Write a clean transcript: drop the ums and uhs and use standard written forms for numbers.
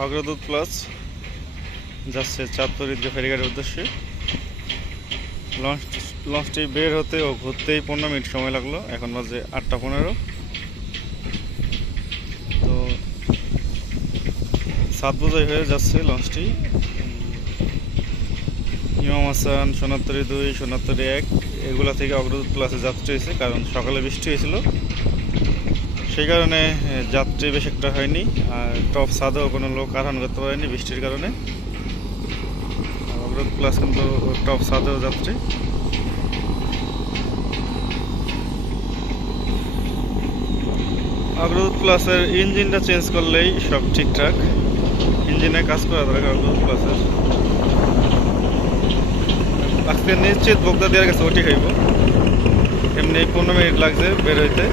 অগ্রদূত plus যাচ্ছে চাঁদপুর ঈদগাহ ফেরিঘাটের উদ্দেশ্যে। লঞ্চটি বের হতে ও ঘুরতেই 15 মিনিট সময় লাগলো। এখন বাজে 8টা 15। তো সাতবোঝাই হয়ে যাচ্ছে লঞ্চটি। ইমাম হাসান, সোনারতরী 2, সোনারতরী 1 এগুলা থেকে অগ্রদূত প্লাসে যাত্রী হয়েছে, কারণ সকালে বৃষ্টি হয়েছিল, সেই কারণে যাত্রী বেশ একটা হয়নি। আর টপ ছাদেও কোনো লোক আরোহণ করতে পারেনি বৃষ্টির কারণে। অগ্রদূত প্লাস কিন্তু টপ ছাদেও যাত্রী। অগ্রদূত প্লাসের ইঞ্জিনটা চেঞ্জ করলেই সব ঠিকঠাক। ইঞ্জিনের কাজ করা দরকার অগ্রদূত প্লাসের। আজকে নিশ্চিত বোগদা দেওয়ার কাছে ওটি খাইব। এমনি 15 মিনিট লাগছে বের হইতে।